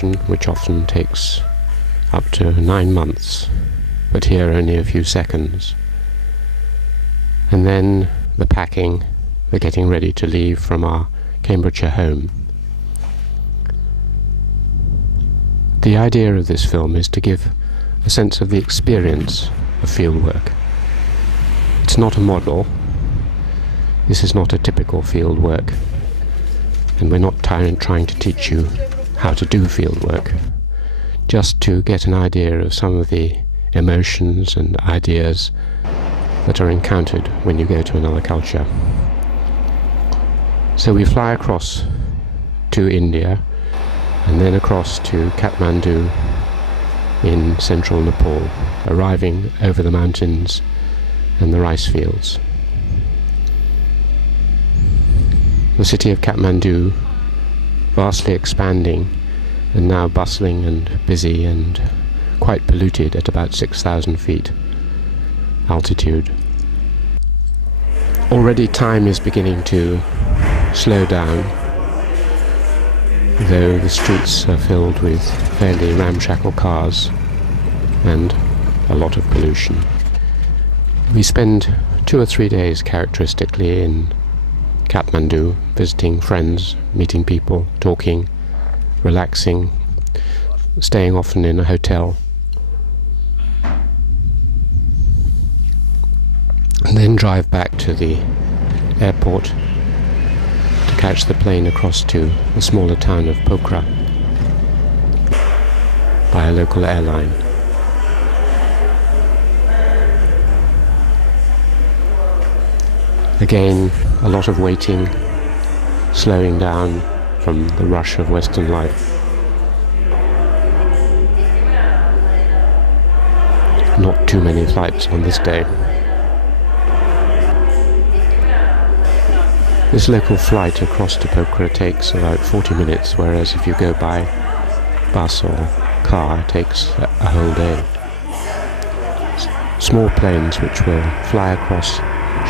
preparation, which often takes up to 9 months, but here only a few seconds. And then the packing, the getting ready to leave from our Cambridgeshire home. The idea of this film is to give a sense of the experience of fieldwork. It's not a model. This is not a typical fieldwork, and we're not trying to teach you how to do fieldwork, just to get an idea of some of the emotions and ideas that are encountered when you go to another culture. So we fly across to India and then across to Kathmandu in central Nepal, arriving over the mountains and the rice fields. The city of Kathmandu, vastly expanding and now bustling and busy and quite polluted at about 6,000 feet altitude. Already time is beginning to slow down, though the streets are filled with fairly ramshackle cars and a lot of pollution. We spend 2 or 3 days characteristically in Kathmandu, visiting friends, meeting people, talking, relaxing, staying often in a hotel, and then drive back to the airport to catch the plane across to the smaller town of Pokhara by a local airline. Again, a lot of waiting, slowing down from the rush of Western life. Not too many flights on this day. This local flight across to Pokhara takes about 40 minutes, whereas if you go by bus or car, it takes a whole day. Small planes which will fly across,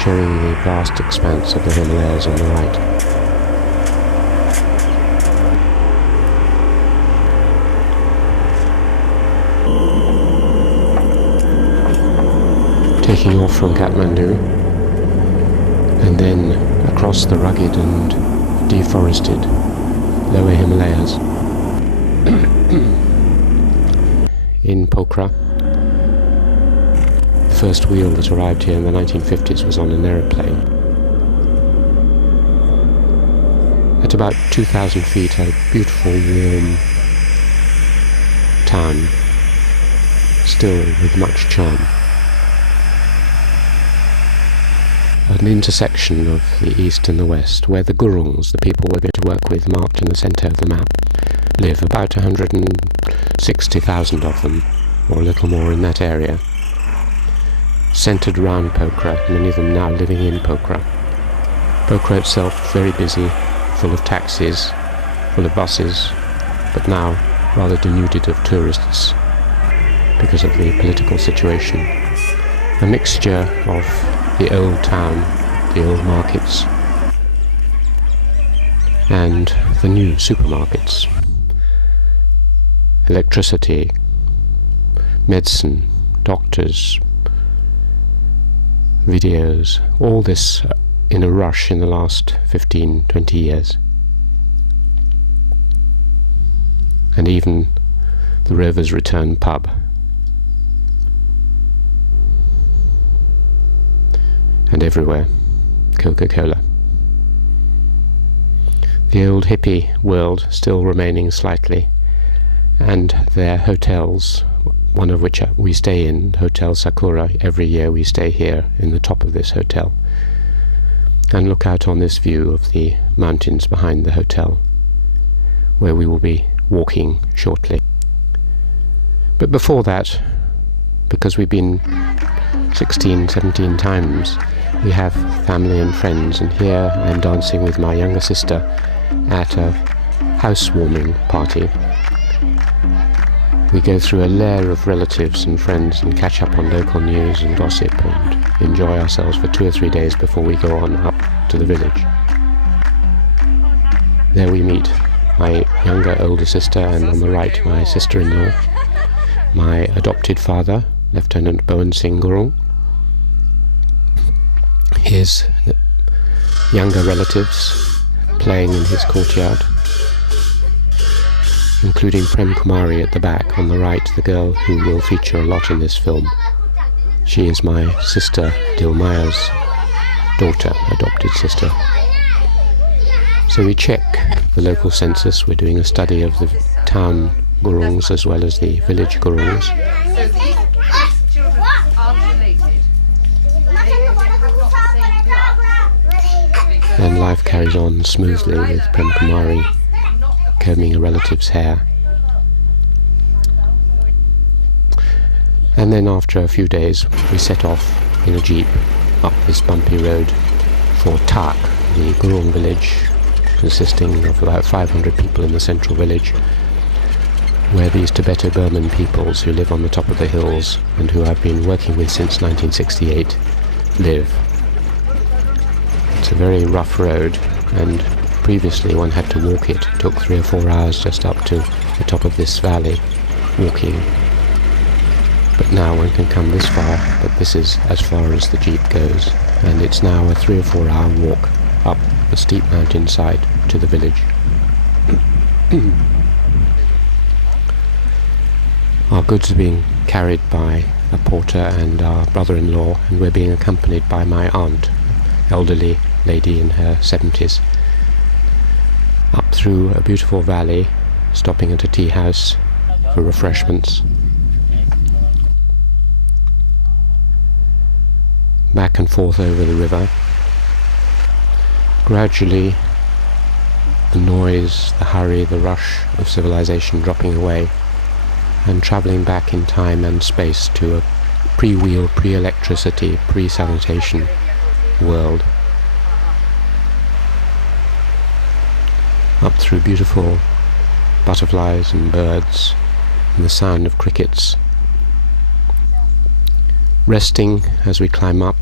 showing the vast expanse of the Himalayas on the right. Taking off from Kathmandu, and then across the rugged and deforested lower Himalayas. In Pokhara, the first wheel that arrived here in the 1950s was on an aeroplane. At about 2,000 feet, a beautiful warm town, still with much charm. An intersection of the east and the west, where the Gurungs, the people we're going to work with, marked in the centre of the map, live. About 160,000 of them, or a little more in that area, centred around Pokhara, many of them now living in Pokhara. Pokhara itself very busy, full of taxis, full of buses, but now rather denuded of tourists because of the political situation. A mixture of the old town, the old markets, and the new supermarkets. Electricity, medicine, doctors, videos, all this in a rush in the last 15-20 years. And even the Rover's Return pub. And everywhere, Coca-Cola. The old hippie world still remaining slightly, and their hotels, one of which we stay in, Hotel Sakura. Every year we stay here in the top of this hotel and look out on this view of the mountains behind the hotel, where we will be walking shortly. But before that, because we've been 16, 17 times, we have family and friends, and here I'm dancing with my younger sister at a housewarming party. We go through a layer of relatives and friends and catch up on local news and gossip and enjoy ourselves for 2 or 3 days before we go on up to the village. There we meet my older sister, and on the right my sister-in-law, my adopted father, Lieutenant Bowen Singh Gurung, his younger relatives playing in his courtyard, including Prem Kumari at the back, on the right, the girl who will feature a lot in this film. She is my sister Dilmaya's daughter, adopted sister. So we check the local census. We're doing a study of the town Gurungs as well as the village Gurungs. So these children aren't related. And life carries on smoothly with Prem Kumari combing a relative's hair. And then after a few days we set off in a jeep up this bumpy road for Tak, the Gurung village, consisting of about 500 people in the central village, where these Tibeto-Burman peoples who live on the top of the hills and who I've been working with since 1968 live. It's a very rough road, and previously one had to walk it. It took 3 or 4 hours just up to the top of this valley walking. But now one can come this far, but this is as far as the jeep goes, and it's now a 3 or 4 hour walk up a steep mountainside to the village. Our goods are being carried by a porter and our brother-in-law, and we're being accompanied by my aunt, elderly lady in her 70s, up through a beautiful valley, stopping at a tea house for refreshments, back and forth over the river. Gradually the noise, the hurry, the rush of civilization dropping away, and travelling back in time and space to a pre-wheel, pre-electricity, pre-sanitation world. Up through beautiful butterflies and birds and the sound of crickets. Resting as we climb up,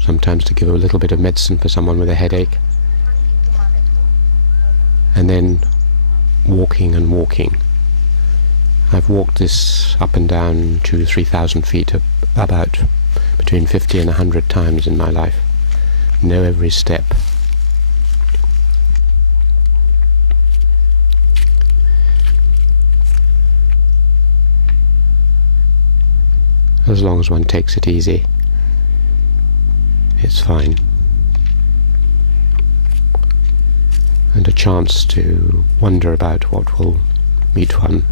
sometimes to give a little bit of medicine for someone with a headache, and then walking and walking. I've walked this up and down to 3,000 feet about between 50 and 100 times in my life. Know every step. As long as one takes it easy, it's fine. And a chance to wonder about what will meet one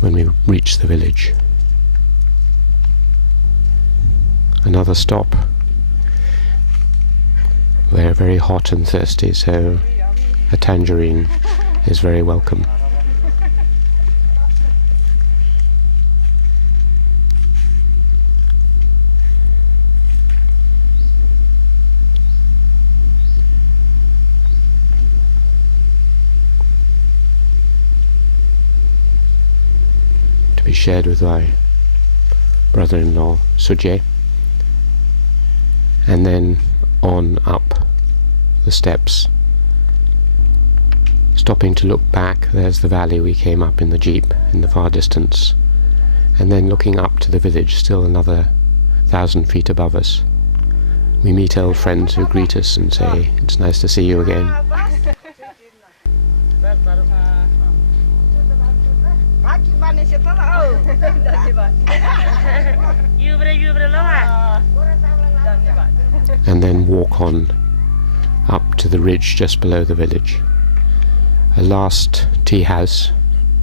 when we reach the village. Another stop. We're very hot and thirsty, so a tangerine is very welcome. To be shared with my brother-in-law Sujay, and then on up the steps, stopping to look back. There's the valley we came up in the jeep in the far distance, and then looking up to the village, still another 1,000 feet above us. We meet old friends who greet us and say, "It's nice to see you again." And then walk on up to the ridge just below the village. A last tea house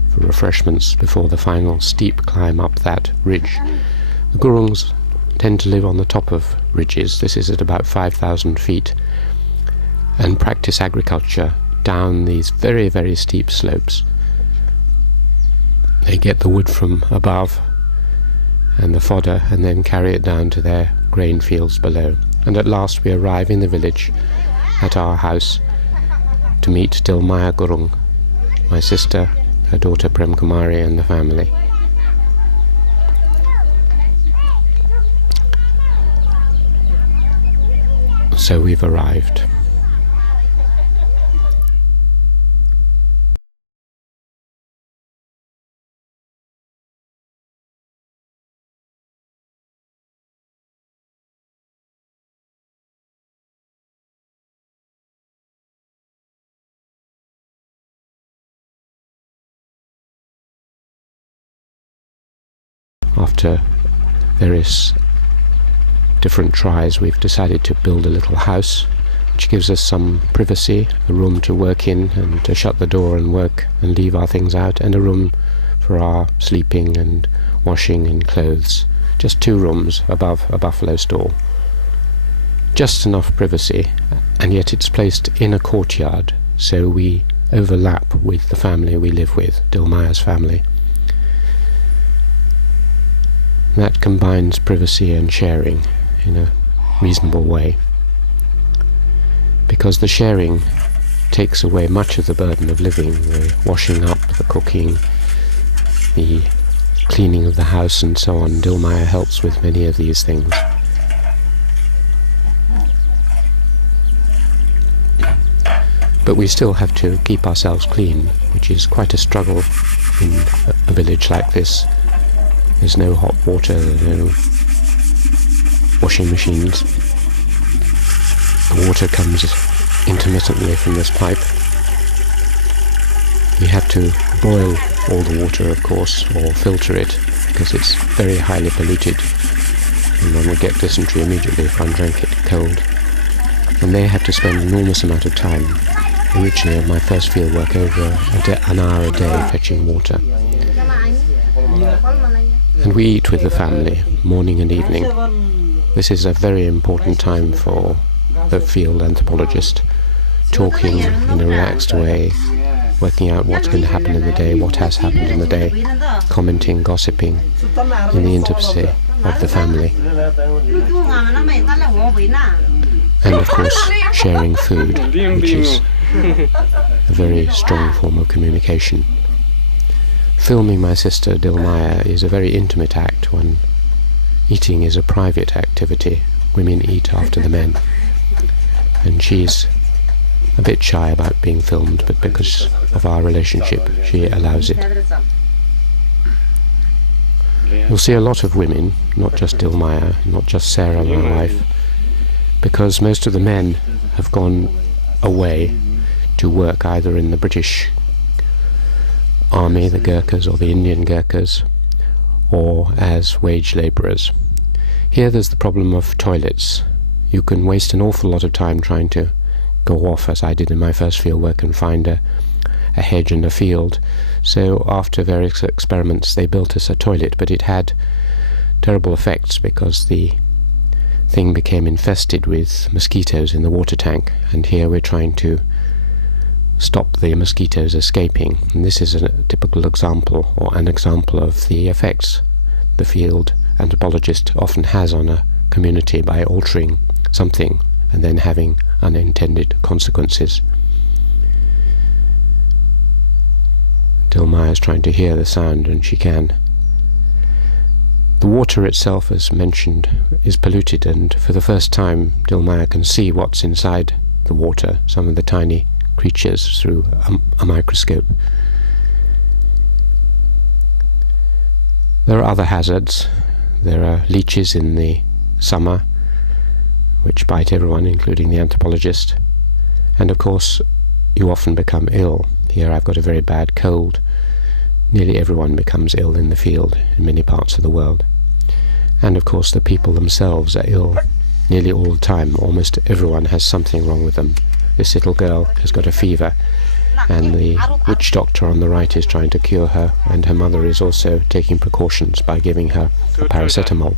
for refreshments before the final steep climb up that ridge. The Gurungs tend to live on the top of ridges. This is at about 5,000 feet, and practice agriculture down these very, very steep slopes. They get the wood from above and the fodder and then carry it down to their grain fields below. And at last we arrive in the village at our house to meet Dilmaya Gurung, my sister, her daughter Prem Kumari, and the family. So we've arrived. after various different tries, we've decided to build a little house which gives us some privacy, a room to work in and to shut the door and work and leave our things out, and a room for our sleeping and washing and clothes. Just 2 rooms above a buffalo stall. Just enough privacy, and yet it's placed in a courtyard, so we overlap with the family we live with, Dilmaya's family. That combines privacy and sharing in a reasonable way, because the sharing takes away much of the burden of living, the washing up, the cooking, the cleaning of the house and so on. Dilmaya helps with many of these things. But we still have to keep ourselves clean, which is quite a struggle in a village like this. There's no hot water, no washing machines. The water comes intermittently from this pipe. We have to boil all the water, of course, or filter it, because it's very highly polluted, and one would get dysentery immediately if one drank it cold. And they had to spend an enormous amount of time, originally on my first fieldwork, over an hour a day fetching water. And we eat with the family, morning and evening. This is a very important time for the field anthropologist, talking in a relaxed way, working out what's going to happen in the day, what has happened in the day, commenting, gossiping in the intimacy of the family. And of course, sharing food, which is a very strong form of communication. Filming my sister Dilmaya is a very intimate act. When eating is a private activity. Women eat after the men. And she's a bit shy about being filmed, but because of our relationship, she allows it. You'll see a lot of women, not just Dilmaya, not just Sarah, my wife, because most of the men have gone away to work either in the British Army, the Gurkhas, or the Indian Gurkhas, or as wage labourers. Here there's the problem of toilets. You can waste an awful lot of time trying to go off, as I did in my first fieldwork, and find a hedge and a field. So after various experiments they built us a toilet, but it had terrible effects because the thing became infested with mosquitoes in the water tank, and here we're trying to stop the mosquitoes escaping. And this is a typical example, or an example of the effects the field anthropologist often has on a community by altering something and then having unintended consequences. Dilmaya is trying to hear the sound, and she can. The water itself, as mentioned, is polluted, and for the first time Dilmaya can see what's inside the water, some of the tiny creatures, through a microscope. There are other hazards. There are leeches in the summer which bite everyone, including the anthropologist, and of course you often become ill. Here I've got a very bad cold. Nearly everyone becomes ill in the field in many parts of the world, and of course the people themselves are ill nearly all the time. Almost everyone has something wrong with them. This little girl has got a fever, and the witch doctor on the right is trying to cure her, and her mother is also taking precautions by giving her a paracetamol.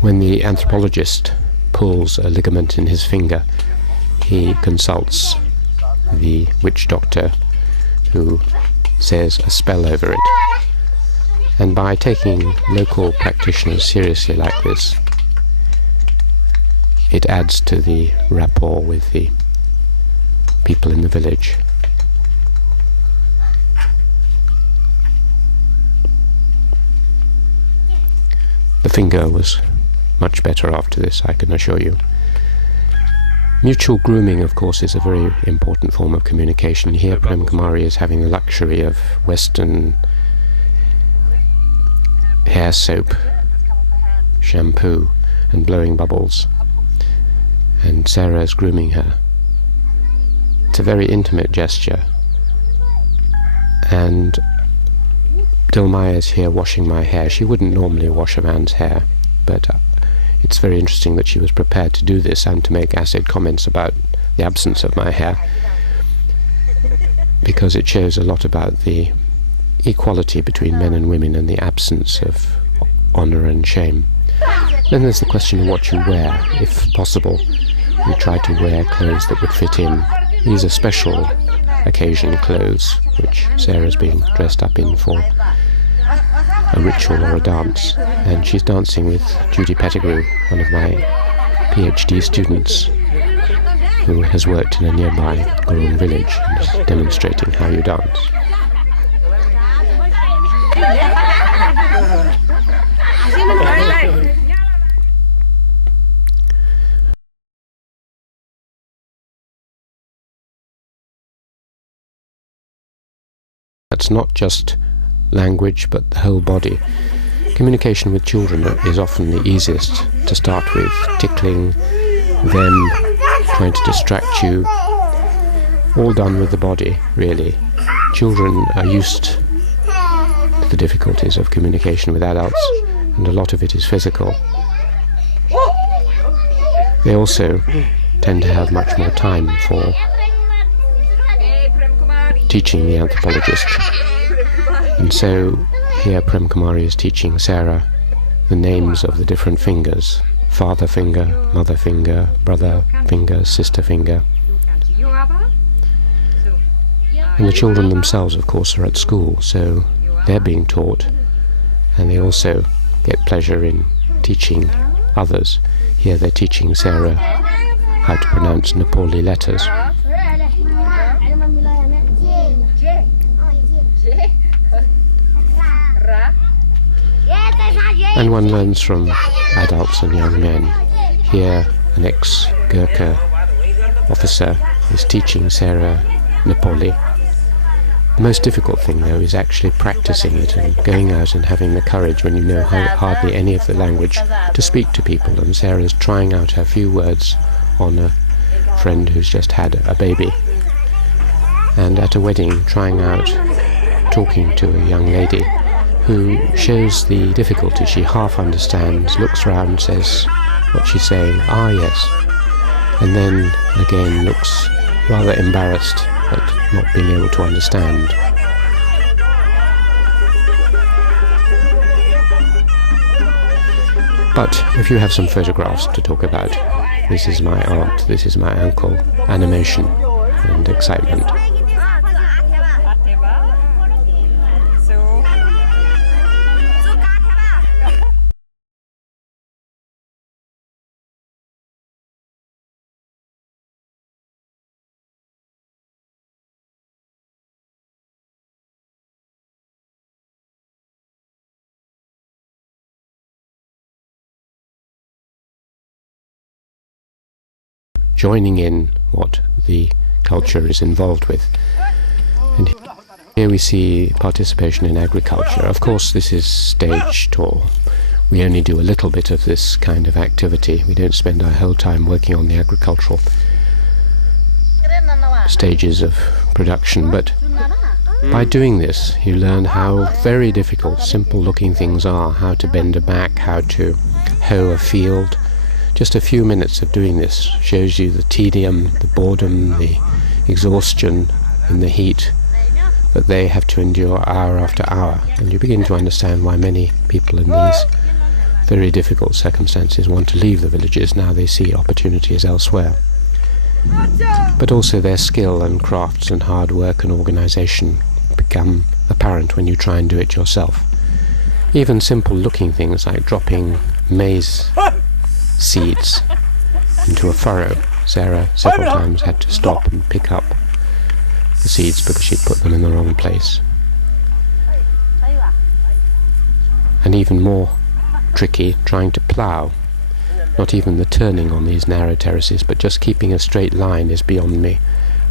When the anthropologist pulls a ligament in his finger, he consults the witch doctor, who says a spell over it. And by taking local practitioners seriously like this, it adds to the rapport with the people in the village. The finger was much better after this, I can assure you. Mutual grooming, of course, is a very important form of communication. Here Prem Kumari is having the luxury of Western hair soap, shampoo, and blowing bubbles, and Sarah is grooming her. It's a very intimate gesture. And Dilmaya's here washing my hair. She wouldn't normally wash a man's hair, but it's very interesting that she was prepared to do this and to make acid comments about the absence of my hair, because it shows a lot about the equality between men and women and the absence of honour and shame. Then there's the question of what you wear. If possible, you try to wear clothes that would fit in. These are special occasion clothes which Sarah's being dressed up in for a ritual or a dance, and she's dancing with Judy Pettigrew, one of my PhD students who has worked in a nearby Gurung village and is demonstrating how you dance. That's not just language, but the whole body. Communication with children is often the easiest to start with, tickling them, trying to distract you, all done with the body, really. Children are used to the difficulties of communication with adults, and a lot of it is physical. They also tend to have much more time for teaching the anthropologist. And so here Prem Kumari is teaching Sarah the names of the different fingers: father finger, mother finger, brother finger, sister finger. And the children themselves, of course, are at school, so they're being taught, and they also get pleasure in teaching others. Here they're teaching Sarah how to pronounce Nepali letters. And one learns from adults and young men. Here, an ex-Gurkha officer is teaching Sarah Nepali. The most difficult thing, though, is actually practicing it and going out and having the courage, when you know hardly any of the language, to speak to people. And Sarah's trying out her few words on a friend who's just had a baby. And at a wedding, trying out talking to a young lady who shows the difficulty. She half understands, looks round, says what she's saying, "Ah, yes," and then again looks rather embarrassed at not being able to understand. But if you have some photographs to talk about, this is my aunt, this is my uncle, animation and excitement. Joining in what the culture is involved with. And here we see participation in agriculture. Of course, this is staged, or we only do a little bit of this kind of activity. We don't spend our whole time working on the agricultural stages of production, but by doing this you learn how very difficult simple looking things are, how to bend a back, how to hoe a field. Just a few minutes of doing this shows you the tedium, the boredom, the exhaustion in the heat that they have to endure hour after hour, and you begin to understand why many people in these very difficult circumstances want to leave the villages now they see opportunities elsewhere. But also their skill and crafts and hard work and organisation become apparent when you try and do it yourself. Even simple looking things like dropping maize seeds into a furrow. Sarah several times had to stop and pick up the seeds because she'd put them in the wrong place. And even more tricky, trying to plough. Not even the turning on these narrow terraces, but just keeping a straight line is beyond me.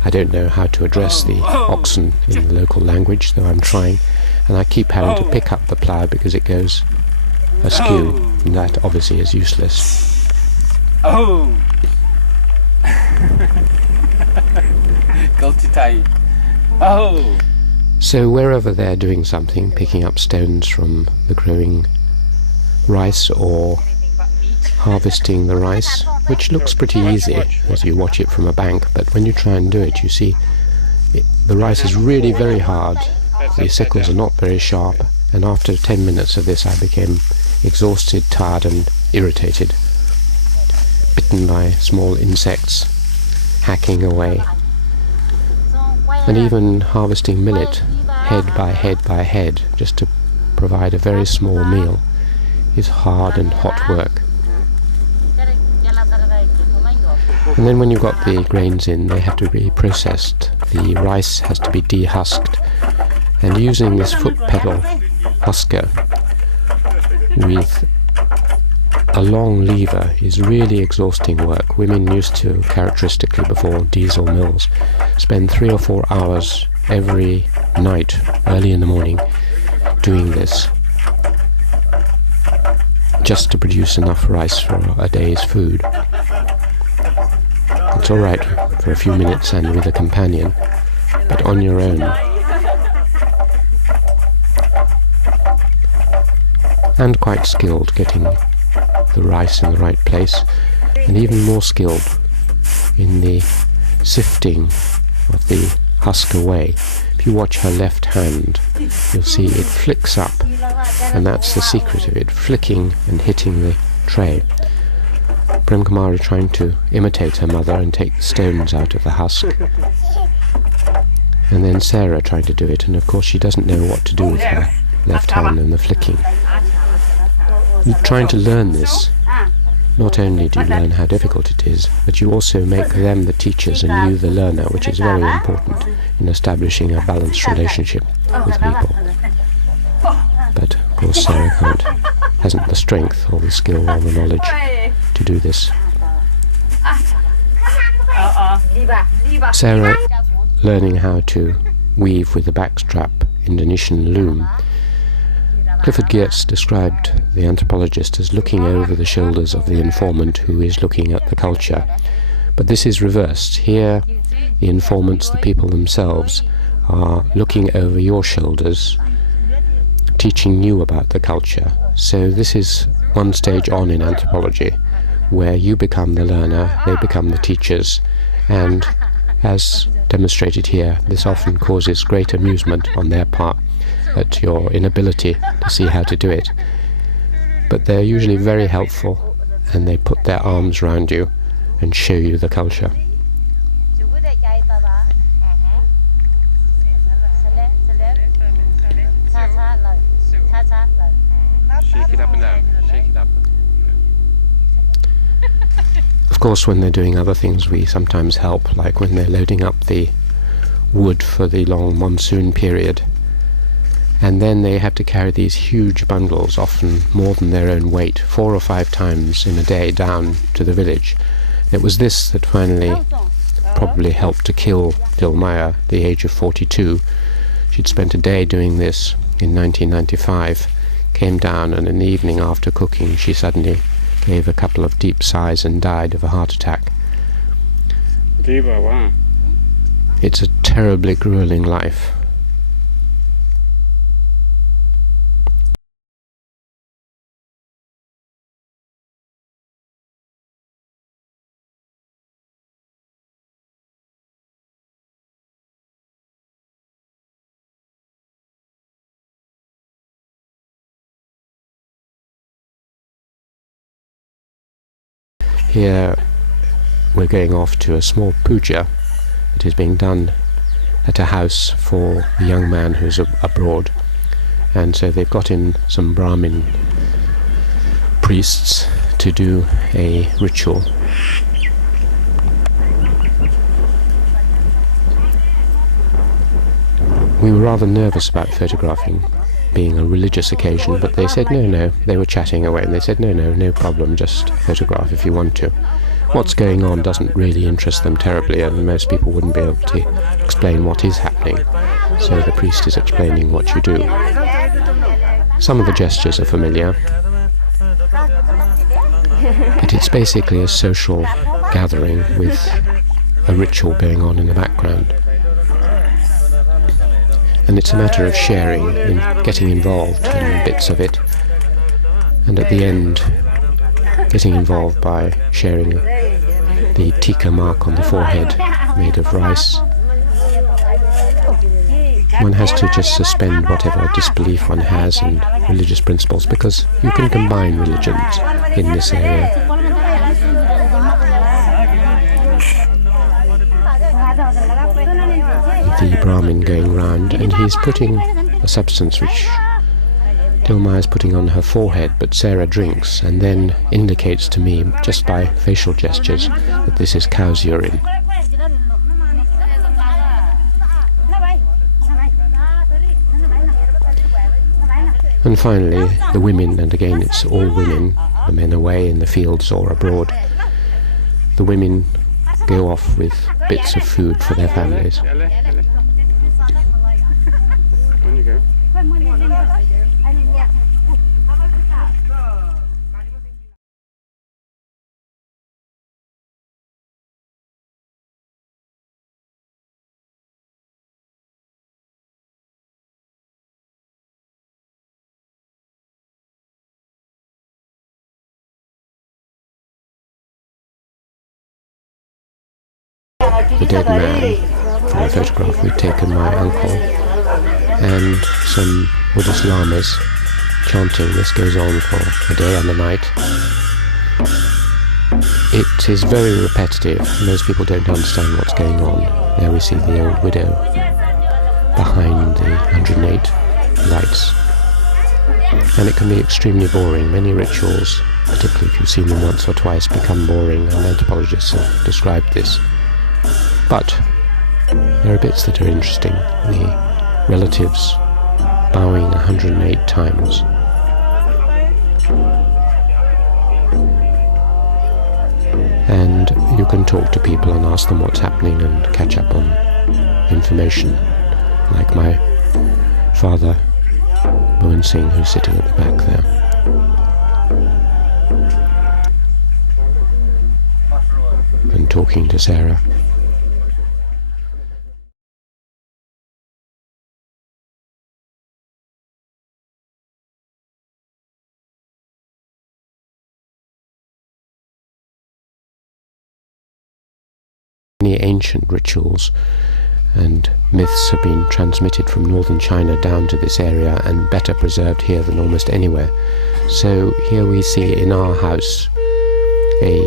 I don't know how to address the oxen in the local language, though I'm trying, and I keep having to pick up the plough because it goes askew, and that obviously is useless. Go to Thai. Oh! So wherever they're doing something, picking up stones from the growing rice or harvesting the rice, which looks pretty easy as you watch it from a bank, but when you try and do it, you see the rice is really very hard, the sickles are not very sharp, and after 10 minutes of this I became exhausted, tired and irritated, bitten by small insects, hacking away. And even harvesting millet, head by head by head, just to provide a very small meal, is hard and hot work. And then when you've got the grains in, they have to be processed. The rice has to be dehusked. And using this foot pedal husker with a long lever is really exhausting work. Women used to, characteristically before diesel mills, spend 3 or 4 hours every night, early in the morning, doing this, just to produce enough rice for a day's food. It's alright for a few minutes and with a companion, but on your own. And quite skilled getting the rice in the right place, and even more skilled in the sifting of the husk away. If you watch her left hand, you'll see it flicks up, and that's the secret of it, flicking and hitting the tray. Prem Kumari trying to imitate her mother and take the stones out of the husk, and then Sarah trying to do it, and of course she doesn't know what to do with her left hand and the flicking. You're trying to learn this. Not only do you learn how difficult it is, but you also make them the teachers and you the learner, which is very important in establishing a balanced relationship with people. But of course Sarah hasn't the strength or the skill or the knowledge to do this. Sarah learning how to weave with the backstrap Indonesian loom. Clifford Geertz described the anthropologist as looking over the shoulders of the informant who is looking at the culture. But this is reversed. Here, the informants, the people themselves, are looking over your shoulders, teaching you about the culture. So this is one stage on in anthropology, where you become the learner, they become the teachers, and as demonstrated here, this often causes great amusement on their part at your inability to see how to do it. But they're usually very helpful, and they put their arms around you and show you the culture. Shake it up and down. Shake it up. Of course, when they're doing other things, we sometimes help, like when they're loading up the wood for the long monsoon period. And then they have to carry these huge bundles, often more than their own weight, 4 or 5 times in a day down to the village. It was this that finally probably helped to kill Dilmaya at the age of 42. She'd spent a day doing this in 1995, came down, and in the evening after cooking she suddenly gave a couple of deep sighs and died of a heart attack. It's a terribly grueling life. Here we're going off to a small puja that is being done at a house for a young man who's abroad, and so they've got in some Brahmin priests to do a ritual. We were rather nervous about photographing, being a religious occasion, but they said no, they were chatting away, and they said no problem, just photograph if you want to. What's going on doesn't really interest them terribly, and most people wouldn't be able to explain what is happening, so the priest is explaining what you do. Some of the gestures are familiar, but it's basically a social gathering with a ritual going on in the background. And it's a matter of sharing, in getting involved in bits of it, and at the end getting involved by sharing the Tika mark on the forehead made of rice. One has to just suspend whatever disbelief one has and religious principles, because you can combine religions in this area. The Brahmin going round, and he's putting a substance which Dilma is putting on her forehead, but Sarah drinks and then indicates to me, just by facial gestures, that this is cow's urine. And finally, the women, and again it's all women, the men away in the fields or abroad, the women go off with bits of food for their families. On you go. The dead man from a photograph we'd taken my uncle, and some Buddhist lamas chanting. This goes on for a day and a night. It is very repetitive. Most people don't understand what's going on. There we see the old widow behind the 108 lights. And it can be extremely boring. Many rituals, particularly if you've seen them once or twice, become boring, and anthropologists have described this. But there are bits that are interesting. The relatives bowing 108 times. And you can talk to people and ask them what's happening and catch up on information, like my father, Mohan Singh, who's sitting at the back there. And talking to Sarah. Many ancient rituals and myths have been transmitted from northern China down to this area, and better preserved here than almost anywhere. So here we see in our house a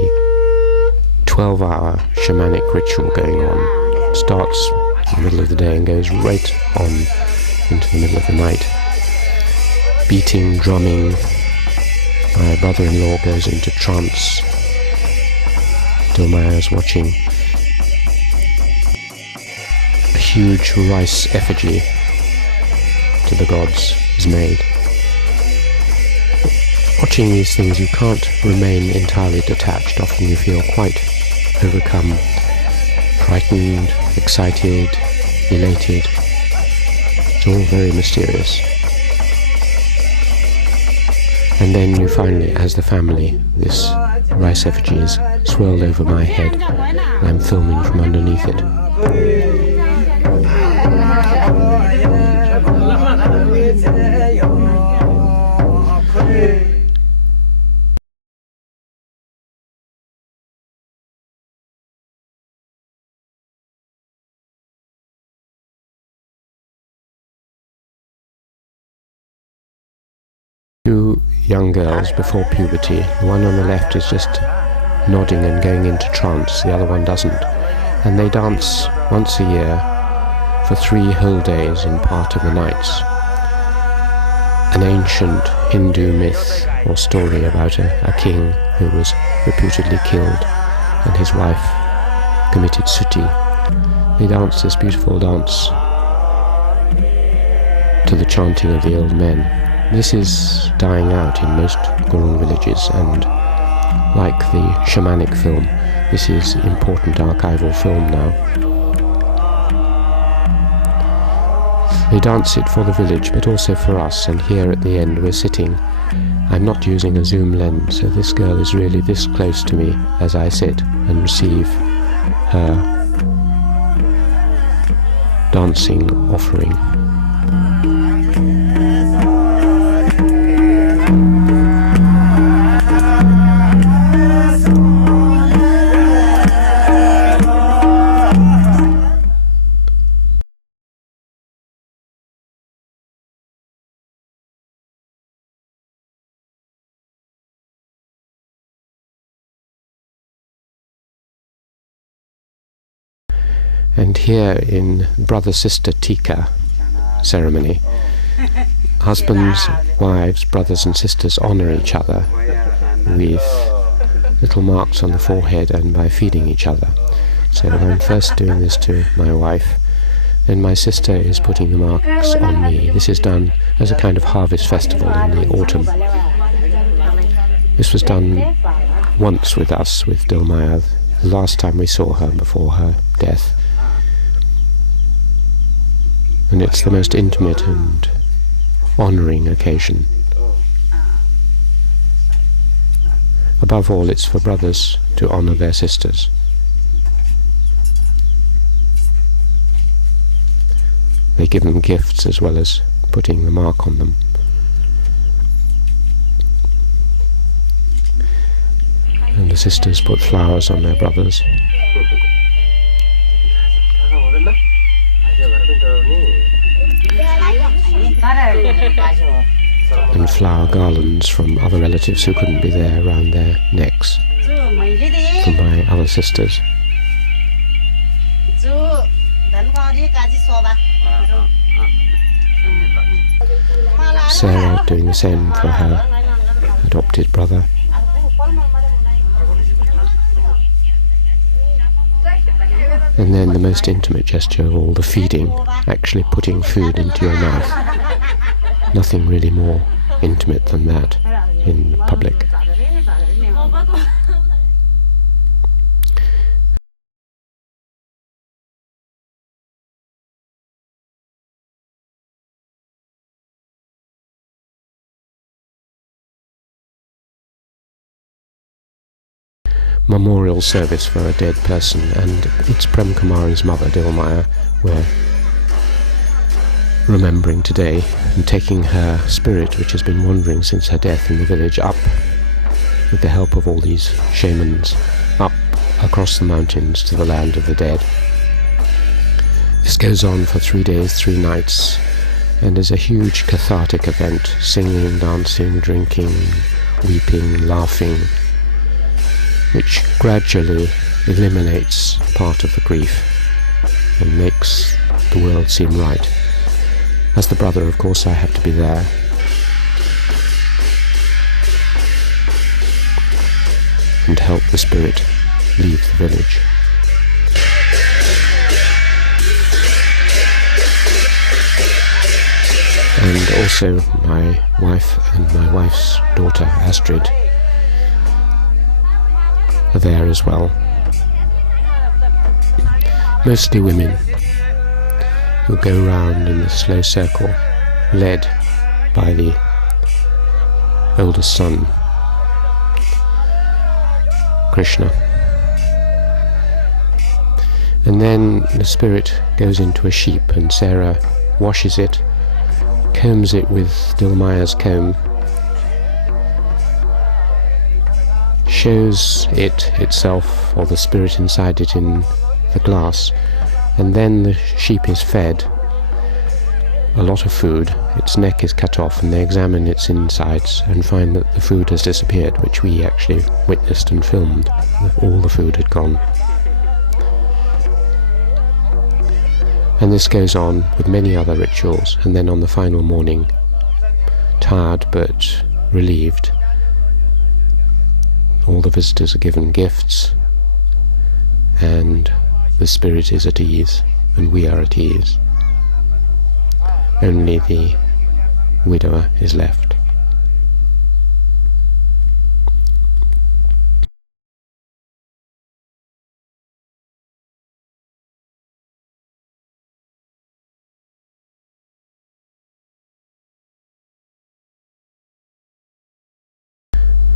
12-hour shamanic ritual going on. It starts in the middle of the day and goes right on into the middle of the night. Beating, drumming. My brother-in-law goes into trance. Dilma is watching. A huge rice effigy to the gods is made. Watching these things, you can't remain entirely detached. Often you feel quite overcome, frightened, excited, elated. It's all very mysterious. And then you finally, as the family, this rice effigy is swirled over my head, and I'm filming from underneath it. Two young girls before puberty. The one on the left is just nodding and going into trance, the other one doesn't. And they dance once a year for 3 whole days in part of the nights. An ancient Hindu myth or story about a king who was reputedly killed and his wife committed suti. They dance this beautiful dance to the chanting of the old men. This is dying out in most Gurung villages, and like the Shamanic film, this is important archival film now. They dance it for the village, but also for us, and here at the end we're sitting. I'm not using a zoom lens, so this girl is really this close to me as I sit and receive her dancing offering. And here in brother-sister Tika ceremony, husbands, wives, brothers and sisters honour each other with little marks on the forehead and by feeding each other. So I'm first doing this to my wife, then my sister is putting the marks on me. This is done as a kind of harvest festival in the autumn. This was done once with us, with Dilmaya, the last time we saw her before her death. And it's the most intimate and honouring occasion. Above all, it's for brothers to honour their sisters. They give them gifts as well as putting the mark on them. And the sisters put flowers on their brothers. And flower garlands from other relatives who couldn't be there around their necks, for my other sisters. Sarah doing the same for her adopted brother. And then the most intimate gesture of all, the feeding, actually putting food into your mouth. Nothing really more intimate than that in public. Memorial service for a dead person, and it's Prem Kumari's mother, Dilmaya, we're remembering today, and taking her spirit, which has been wandering since her death in the village, up with the help of all these shamans, up across the mountains to the land of the dead. This goes on for 3 days, 3 nights, and is a huge cathartic event, singing, dancing, drinking, weeping, laughing, which gradually eliminates part of the grief and makes the world seem right. As the brother, of course, I have to be there. And help the spirit leave the village. And also my wife and my wife's daughter, Astrid, are there as well. Mostly women who go round in a slow circle, led by the oldest son, Krishna. And then the spirit goes into a sheep, and Sarah washes it, combs it with Dilmaya's comb, shows it itself, or the spirit inside it, in the glass, and then the sheep is fed a lot of food, its neck is cut off, and they examine its insides and find that the food has disappeared, which we actually witnessed and filmed. All the food had gone. And this goes on with many other rituals, and then on the final morning, tired but relieved, all the visitors are given gifts, and the spirit is at ease, and we are at ease. Only the widower is left.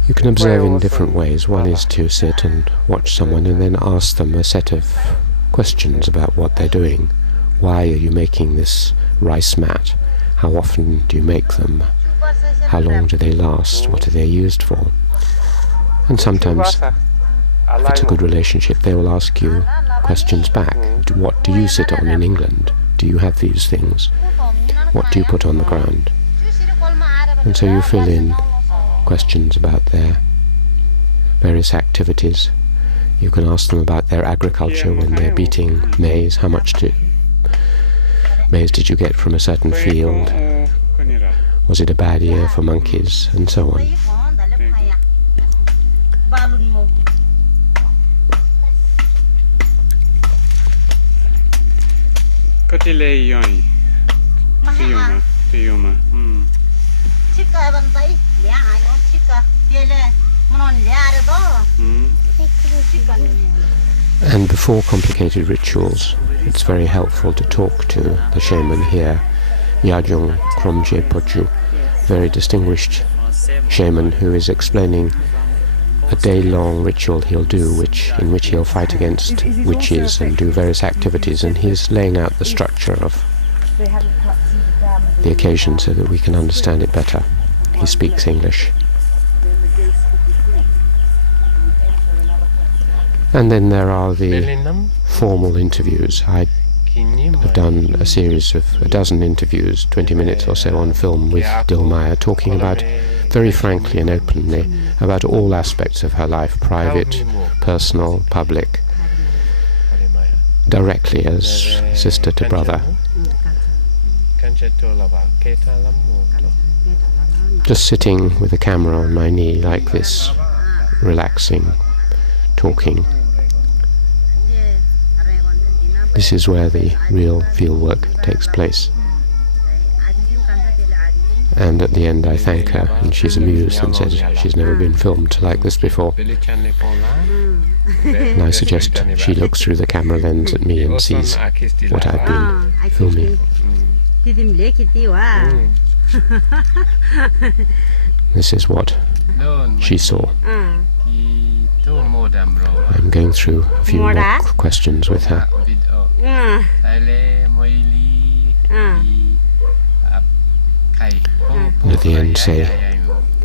You can observe in different ways. One is to sit and watch someone and then ask them a set of questions about what they're doing, Why are you making this rice mat? How often do you make them? How long do they last? What are they used for? And sometimes, if it's a good relationship, they will ask you questions back. What do you sit on in England? Do you have these things? What do you put on the ground? And so you fill in questions about their various activities. You can ask them about their agriculture when they're beating maize. How much maize did you get from a certain field? Was it a bad year for monkeys? And so on. And before complicated rituals, it's very helpful to talk to the shaman here, Yajong Kromje Pochu, very distinguished shaman who is explaining a day-long ritual he'll do, in which he'll fight against witches and do various activities, and he's laying out the structure of the occasion so that we can understand it better. He speaks English. And then there are the formal interviews. I have done a series of a dozen interviews, 20 minutes or so on film with Dilmaya, talking about, very frankly and openly, about all aspects of her life, private, personal, public, directly as sister to brother. Just sitting with a camera on my knee like this, relaxing, talking. This is where the real fieldwork takes place. And at the end I thank her, and she's amused and says she's never been filmed like this before. And I suggest she looks through the camera lens at me and sees what I've been filming. This is what she saw. I'm going through a few more questions with her. And at the end say,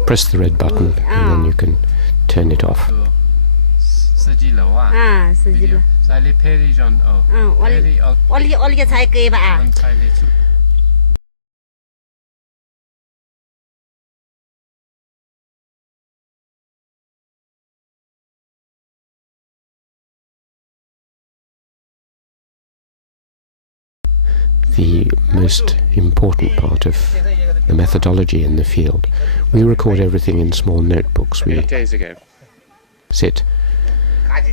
press the red button and then you can turn it off. The most important part of the methodology in the field. We record everything in small notebooks. We sit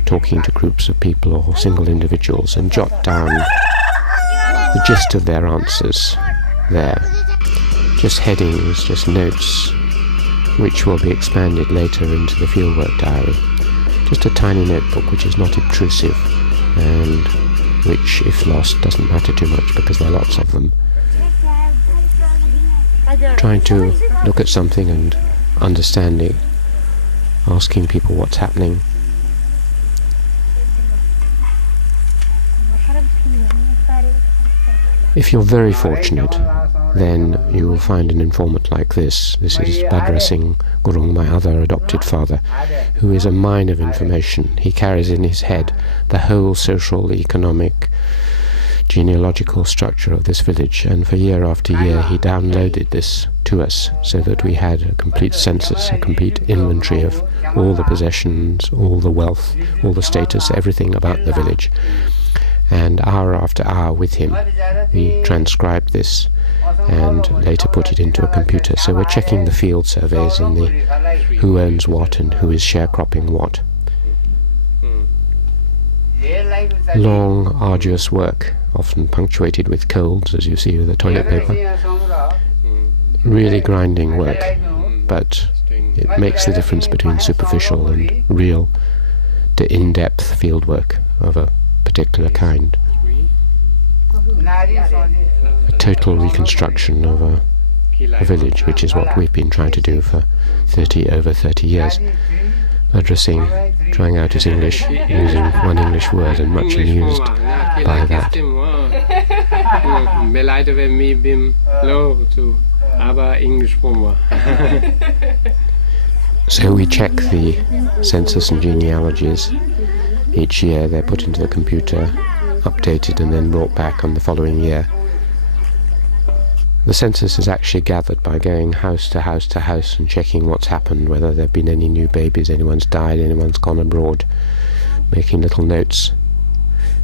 talking to groups of people or single individuals and jot down the gist of their answers there. Just headings, just notes, which will be expanded later into the fieldwork diary. Just a tiny notebook which is not obtrusive and which, if lost, doesn't matter too much because there are lots of them. Trying to look at something and understand it, asking people what's happening. If you're very fortunate, then you will find an informant like this. This is Badra Singh Gurung, my other adopted father, who is a mine of information. He carries in his head the whole social, economic, genealogical structure of this village, and for year after year he downloaded this to us so that we had a complete census, a complete inventory of all the possessions, all the wealth, all the status, everything about the village. And hour after hour with him, we transcribed this and later put it into a computer. So we're checking the field surveys and the who owns what and who is sharecropping what. Long, arduous work, often punctuated with colds, as you see with the toilet paper. Really grinding work, but it makes the difference between superficial and real to in-depth field work of a particular kind. A total reconstruction of a village, which is what we've been trying to do for over 30 years. Badra Singh trying out his English, using one English word and much amused by that. Mir leid, wenn wir bim low to aber English former. So we check the census and genealogies. Each year they're put into the computer, updated and then brought back on the following year. The census is actually gathered by going house to house to house and checking what's happened, whether there have been any new babies, anyone's died, anyone's gone abroad, making little notes.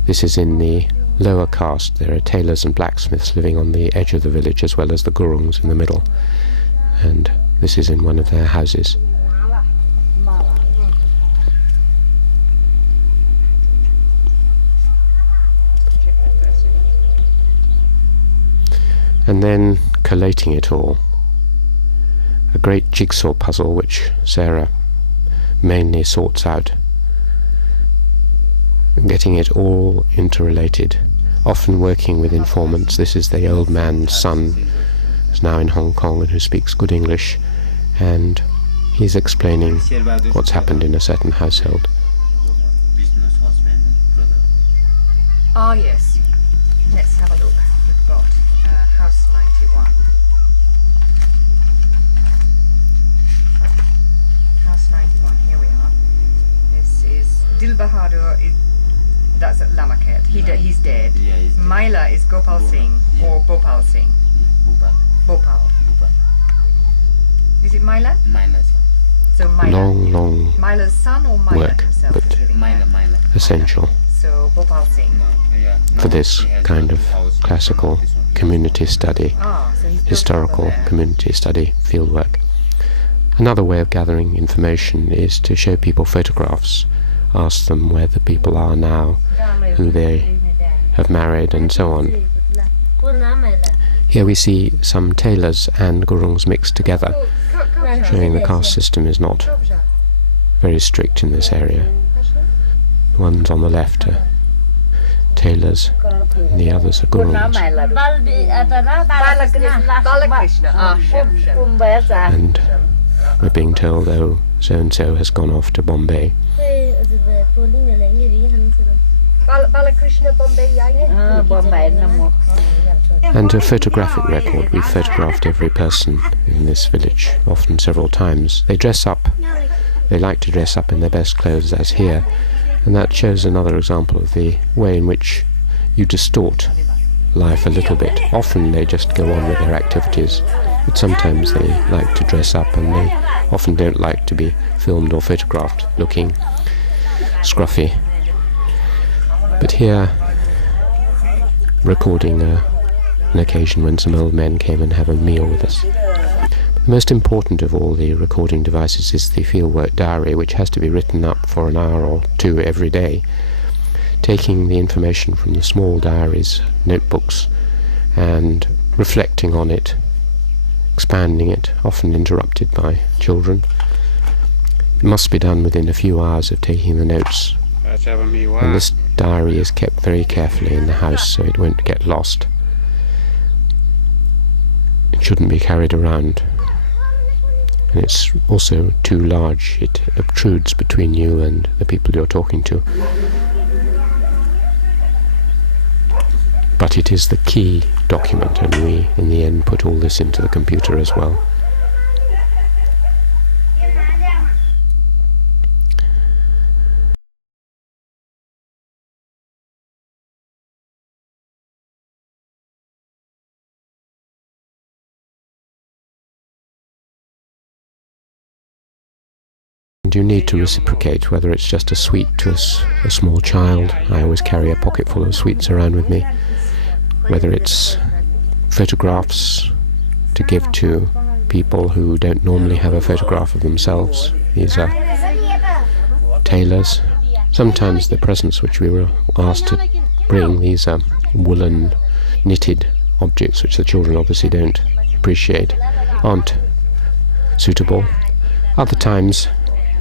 This is in the lower caste. There are tailors and blacksmiths living on the edge of the village, as well as the gurungs in the middle. And this is in one of their houses. And then collating it all. A great jigsaw puzzle which Sarah mainly sorts out. Getting it all interrelated, often working with informants. This is the old man's son, who's now in Hong Kong and who speaks good English, and he's explaining what's happened in a certain household. Ah, yes. Let's have a look. We've got House 91. House 91, here we are. This is Dil Bahadur. That's at Lamaket. He's dead. Yeah, he's dead. Maila is Gopal Singh or Bhopal Singh. Bhopal. Is it Maila? Maila. So Maila. Long Maila's son or Maila work, himself but is living there? Maila. essential So Bhopal Singh. for this kind of classical community study, Ah, so he's built historical over there. community study, fieldwork. Another way of gathering information is to show people photographs, ask them where the people are now, who they have married and so on. Here we see some tailors and gurungs mixed together, showing the caste system is not very strict in this area. The ones on the left are tailors, and the others are gurungs. Balakrishna. Ah, Shem. And we're being told, oh, so-and-so has gone off to Bombay. Balakrishna Bombay. And a photographic record. We've photographed every person in this village, often several times. They dress up. They like to dress up in their best clothes, as here. And that shows another example of the way in which you distort life a little bit. Often they just go on with their activities, but sometimes they like to dress up, and they often don't like to be filmed or photographed looking scruffy. But here, recording an occasion when some old men came and have a meal with us. The most important of all the recording devices is the fieldwork diary, which has to be written up for an hour or two every day, taking the information from the small diaries, notebooks, and reflecting on it, expanding it, often interrupted by children. It must be done within a few hours of taking the notes, and this diary is kept very carefully in the house so it won't get lost. It shouldn't be carried around, and it's also too large. It obtrudes between you and the people you're talking to. But it is the key document, and we in the end put all this into the computer as well. And you need to reciprocate, whether it's just a sweet to a small child. I always carry a pocket full of sweets around with me. Whether it's photographs to give to people who don't normally have a photograph of themselves. These are tailors. Sometimes the presents which we were asked to bring, these are woolen knitted objects which the children obviously don't appreciate, aren't suitable. Other times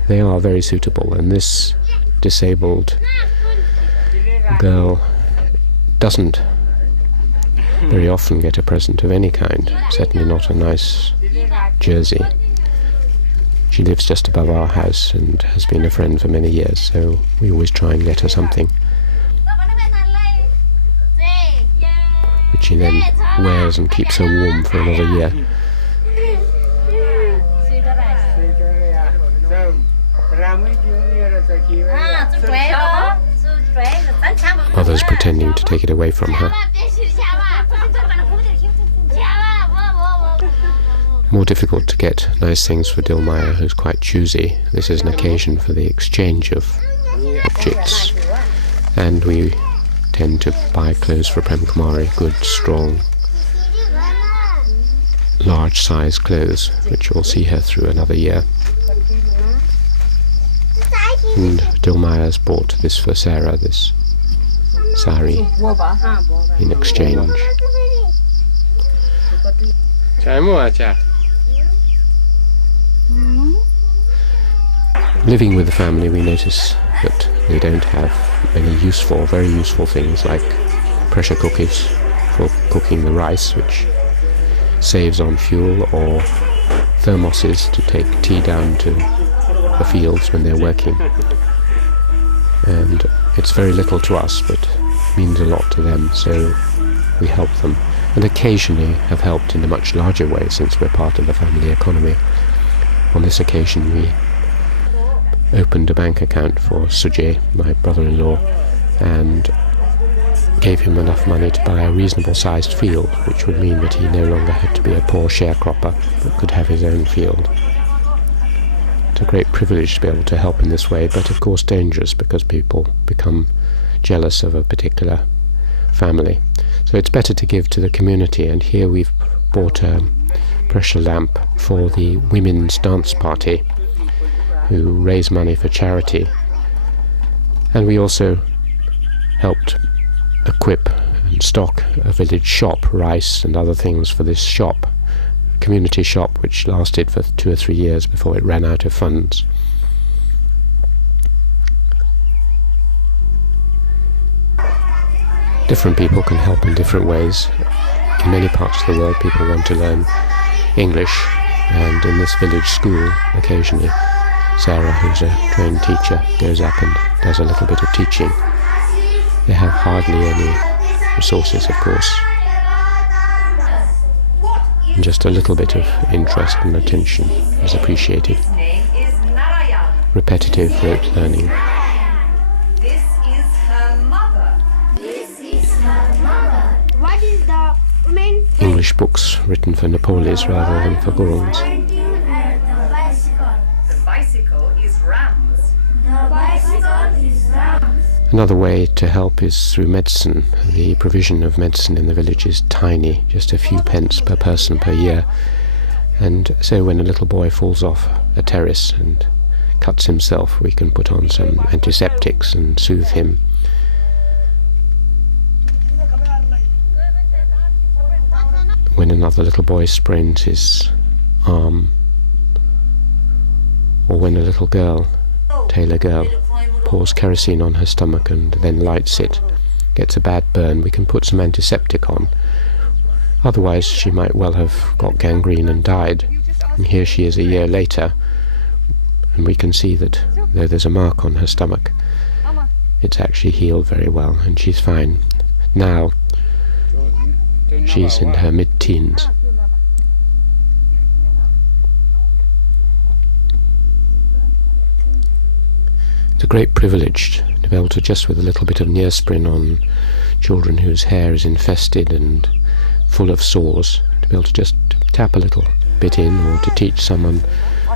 they are very suitable, and this disabled girl doesn't very often get a present of any kind, certainly not a nice jersey. She lives just above our house and has been a friend for many years, so we always try and get her something. which he then wears and keeps her warm for another year. Mother's pretending to take it away from her. More difficult to get nice things for Dilmaya, who's quite choosy. This is an occasion for the exchange of objects, and we tend to buy clothes for Prem Kumari, good, strong, large size clothes, which will see her through another year. And Dilmaya's bought this for Sarah, this sari, in exchange. Living with the family, we notice that they don't have many very useful things like pressure cookers for cooking the rice, which saves on fuel, or thermoses to take tea down to the fields when they're working. And it's very little to us, but means a lot to them, so we help them, and occasionally have helped in a much larger way since we're part of the family economy. On this occasion we opened a bank account for Sujay, my brother-in-law, and gave him enough money to buy a reasonable sized field, which would mean that he no longer had to be a poor sharecropper but could have his own field. It's a great privilege to be able to help in this way, but of course dangerous, because people become jealous of a particular family. So it's better to give to the community, and here we've bought a pressure lamp for the women's dance party, who raise money for charity. And we also helped equip and stock a village shop, rice and other things for this shop, community shop, which lasted for 2 or 3 years before it ran out of funds. Different people can help in different ways. In many parts of the world people want to learn English, and in this village school occasionally Sarah, who's a trained teacher, goes up and does a little bit of teaching. They have hardly any resources, of course, and just a little bit of interest and attention is appreciated. Repetitive rote learning. This is her mother. This is her mother. What is the main English books written for Nepalis rather than for Gurungs. The bicycle is rams. The bicycle is rams. Another way to help is through medicine. The provision of medicine in the village is tiny, just a few pence per person per year, and so when a little boy falls off a terrace and cuts himself, we can put on some antiseptics and soothe him. When another little boy sprains his arm, or when a little girl, tailor girl, pours kerosene on her stomach and then lights it, gets a bad burn, we can put some antiseptic on. Otherwise she might well have got gangrene and died, and here she is a year later, and we can see that though there's a mark on her stomach, it's actually healed very well and she's fine. Now she's in her mid-teens. It's a great privilege to be able to, just with a little bit of neosprin on children whose hair is infested and full of sores, to be able to just tap a little bit in, or to teach someone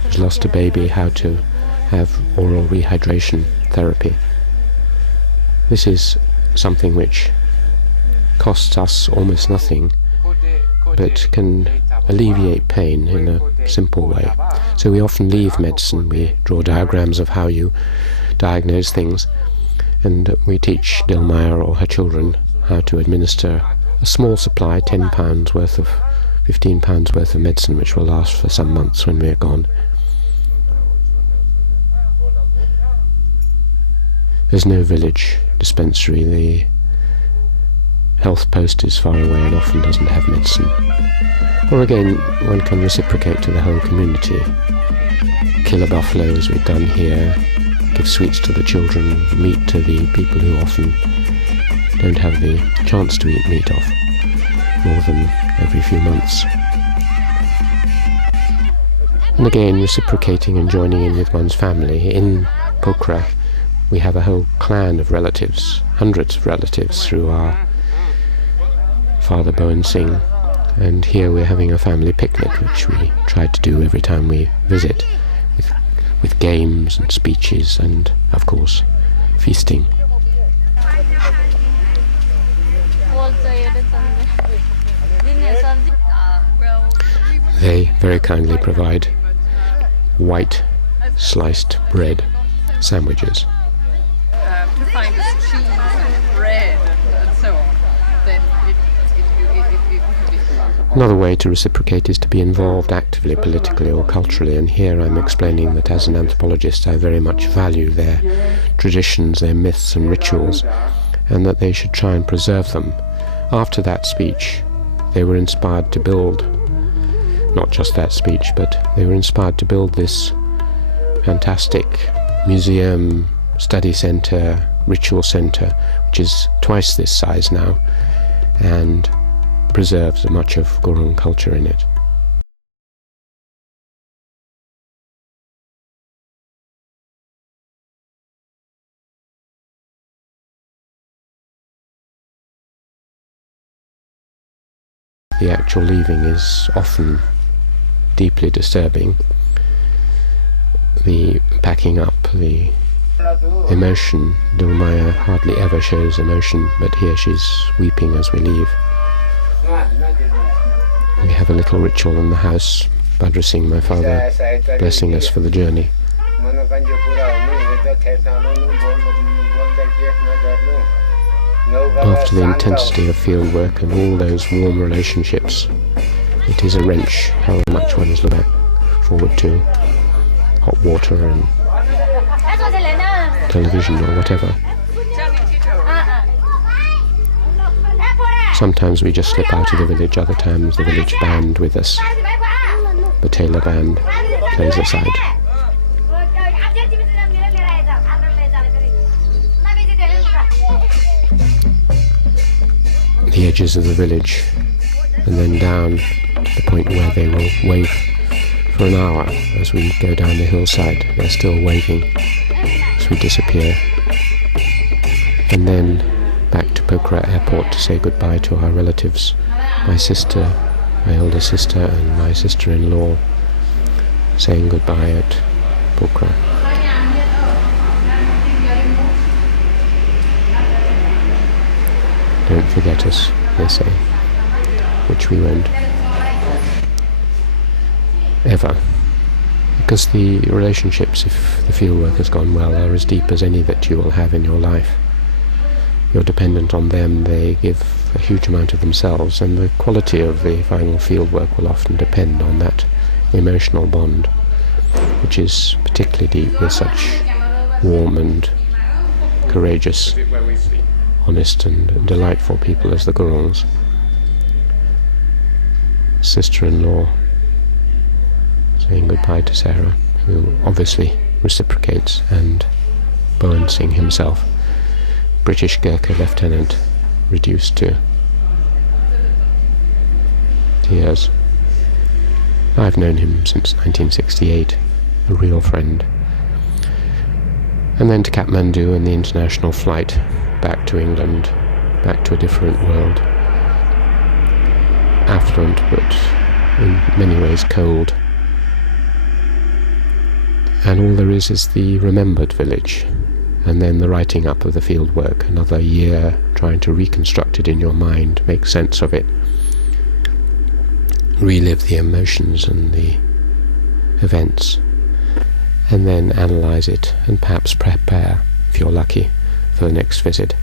who's lost a baby how to have oral rehydration therapy. This is something which costs us almost nothing, but can alleviate pain in a simple way. So we often leave medicine, we draw diagrams of how you diagnose things, and we teach Dilmaya or her children how to administer a small supply, £10 worth of, £15 worth of medicine, which will last for some months when we're gone. There's no village dispensary. The health post is far away and often doesn't have medicine. Or again, one can reciprocate to the whole community. Kill a buffalo, as we've done here, give sweets to the children, meat to the people who often don't have the chance to eat meat off. more than every few months. And again, reciprocating and joining in with one's family. In Pokhara, we have a whole clan of relatives, hundreds of relatives through our father Bowen Singh. And here we're having a family picnic, which we try to do every time we visit, with games and speeches and, of course, feasting. They very kindly provide white sliced bread sandwiches. To find us cheese and bread and so on, then it would be. Another way to reciprocate is to be involved actively, politically or culturally, and here I'm explaining that as an anthropologist I very much value their traditions, their myths and rituals, and that they should try and preserve them. After that speech, they were inspired to build, not just that speech, but they were inspired to build this fantastic museum, study centre, ritual centre, which is twice this size now, and preserves much of Gurung culture in it. The actual leaving is often deeply disturbing. The packing up, the emotion. Dilmaya hardly ever shows emotion, but here she's weeping as we leave. We have a little ritual in the house, Badra Singh, my father, blessing us for the journey. After the intensity of fieldwork and all those warm relationships, it is a wrench how much one is looking forward to. Hot water and television or whatever. Sometimes we just slip out of the village, other times the village band with us, the Taylor band, plays aside. The edges of the village, and then down to the point where they will wave for an hour as we go down the hillside. They're still waving as we disappear. And then back to Pokhara airport to say goodbye to our relatives, my sister, my older sister and my sister-in-law, saying goodbye at Pokhara. Don't forget us, they say, which we won't. Ever. Because the relationships, if the fieldwork has gone well, are as deep as any that you will have in your life. You're dependent on them, they give a huge amount of themselves, and the quality of the final fieldwork will often depend on that emotional bond, which is particularly deep with such warm and courageous, honest and delightful people as the Gurungs. Sister-in-law saying goodbye to Sarah, who obviously reciprocates, and Bowen Singh himself, British Gurkha lieutenant, reduced to tears. I've known him since 1968, a real friend. And then to Kathmandu and the international flight back to England, back to a different world. Affluent, but in many ways cold. And all there is the remembered village, and then the writing up of the field work, another year trying to reconstruct it in your mind, make sense of it, relive the emotions and the events, and then analyse it and perhaps prepare, if you're lucky, for the next visit.